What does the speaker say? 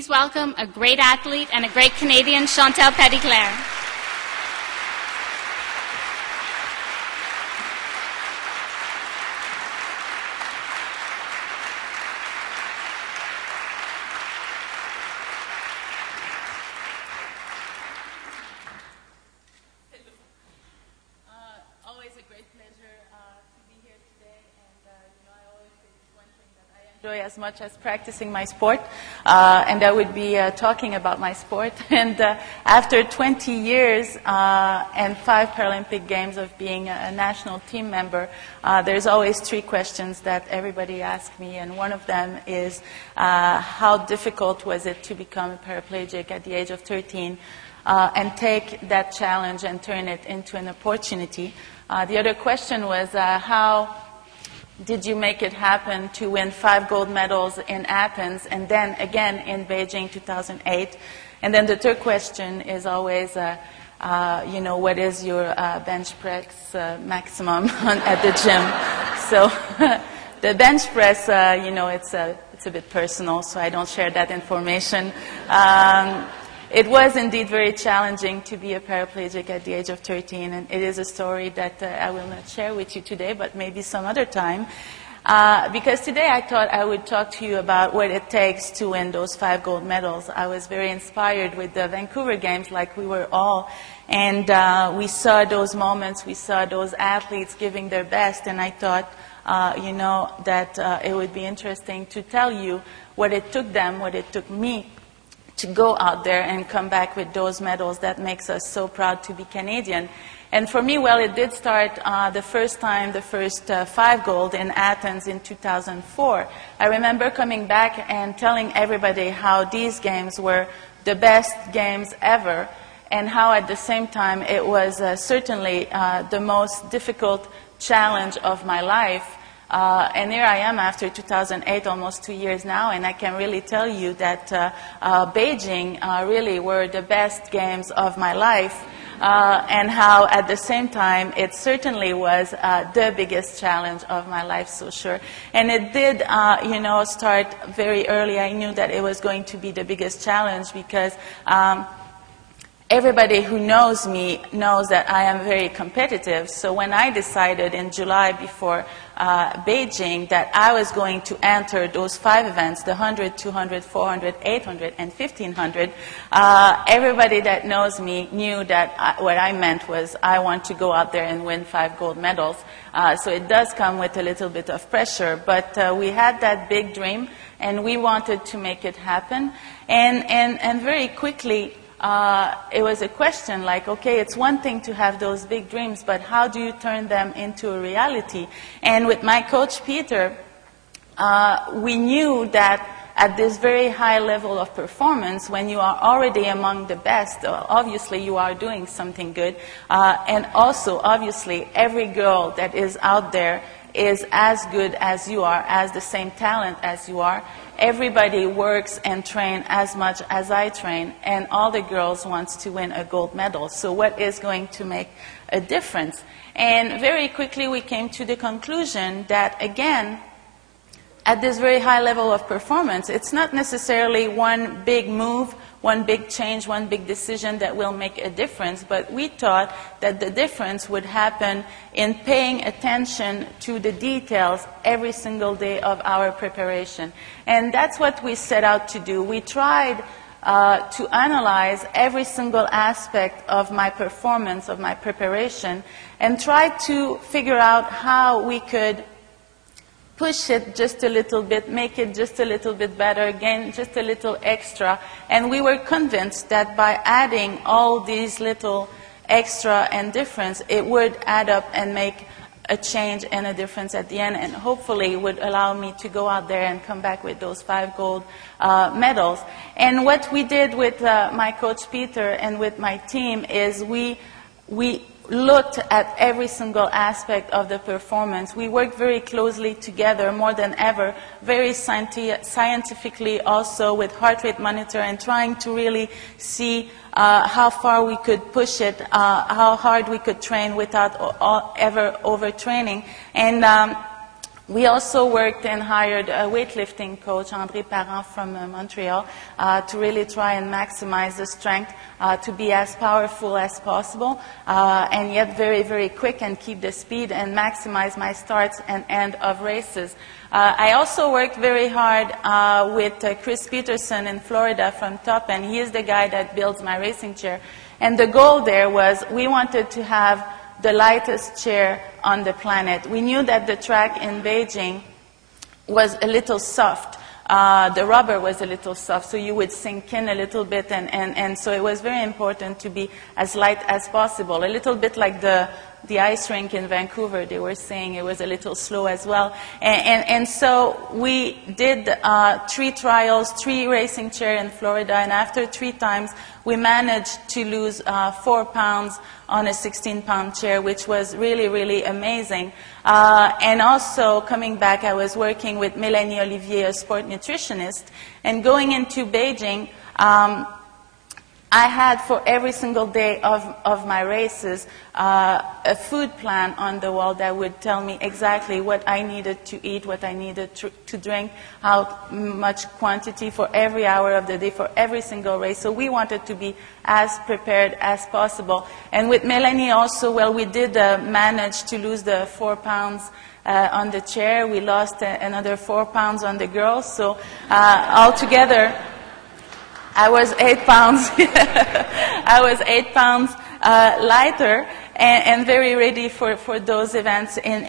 Please welcome a great athlete and a great Canadian, Chantal Petitclerc. Enjoy as much as practicing my sport, and I would be talking about my sport. And after 20 years and 5 Paralympic Games of being a national team member, there's always 3 questions that everybody asks me, and one of them is how difficult was it to become a paraplegic at the age of 13 and take that challenge and turn it into an opportunity. The other question was how did you make it happen to win 5 gold medals in Athens and then again in Beijing 2008? And then the third question is always, what is your bench press maximum at the gym? So the bench press, it's a bit personal, so I don't share that information. It was indeed very challenging to be a paraplegic at the age of 13, and it is a story that I will not share with you today, but maybe some other time. Because today I thought I would talk to you about what it takes to win those 5 gold medals. I was very inspired with the Vancouver Games, like we were all, and we saw those moments, we saw those athletes giving their best, and I thought, that it would be interesting to tell you what it took them, what it took me, to go out there and come back with those medals that makes us so proud to be Canadian. And for me, well, it did start the first 5 gold in Athens in 2004. I remember coming back and telling everybody how these games were the best games ever, and how at the same time it was certainly the most difficult challenge of my life. And here I am after 2008, almost 2 years now, and I can really tell you that Beijing really were the best games of my life, and how at the same time it certainly was the biggest challenge of my life, so sure. And it did, start very early. I knew that it was going to be the biggest challenge because everybody who knows me knows that I am very competitive. So when I decided in July before Beijing that I was going to enter those 5 events, the 100, 200, 400, 800, and 1500, everybody that knows me knew that what I meant was I want to go out there and win 5 gold medals. So it does come with a little bit of pressure, but we had that big dream, and we wanted to make it happen. And very quickly, it was a question like, okay, it's one thing to have those big dreams, but how do you turn them into a reality? And with my coach, Peter, we knew that at this very high level of performance, when you are already among the best, obviously you are doing something good. And also, obviously, every girl that is out there is as good as you are, has the same talent as you are. Everybody works and trains as much as I train, and all the girls want to win a gold medal. So what is going to make a difference? And very quickly we came to the conclusion that, again, at this very high level of performance, it's not necessarily one big move, one big change, one big decision that will make a difference, but we thought that the difference would happen in paying attention to the details every single day of our preparation. And that's what we set out to do. We tried to analyze every single aspect of my performance, of my preparation, and tried to figure out how we could push it just a little bit, make it just a little bit better, again, just a little extra. And we were convinced that by adding all these little extra and difference, it would add up and make a change and a difference at the end, and hopefully would allow me to go out there and come back with those 5 gold medals. And what we did with my coach Peter and with my team is we looked at every single aspect of the performance. We worked very closely together, more than ever, very scientifically also with heart rate monitor, and trying to really see how far we could push it, how hard we could train without ever overtraining. And We also worked and hired a weightlifting coach, André Parent from Montreal, to really try and maximize the strength, to be as powerful as possible, and yet very, very quick and keep the speed and maximize my starts and end of races. I also worked very hard with Chris Peterson in Florida from Top End. He is the guy that builds my racing chair. And the goal there was we wanted to have the lightest chair on the planet. We knew that the track in Beijing was a little soft. The rubber was a little soft, so you would sink in a little bit, and so it was very important to be as light as possible, a little bit like the ice rink in Vancouver. They were saying it was a little slow as well. And so we did 3 trials, 3 racing chairs in Florida, and after 3 times, we managed to lose 4 pounds on a 16-pound chair, which was really, really amazing. And also, coming back, I was working with Mélanie Olivier, a sport nutritionist, and going into Beijing, I had for every single day of my races a food plan on the wall that would tell me exactly what I needed to eat, what I needed to drink, how much quantity for every hour of the day, for every single race. So we wanted to be as prepared as possible. And with Melanie also, well, we did manage to lose the 4 pounds on the chair. We lost another 4 pounds on the girls. So altogether, I was 8 pounds. I was 8 pounds lighter and very ready for those events in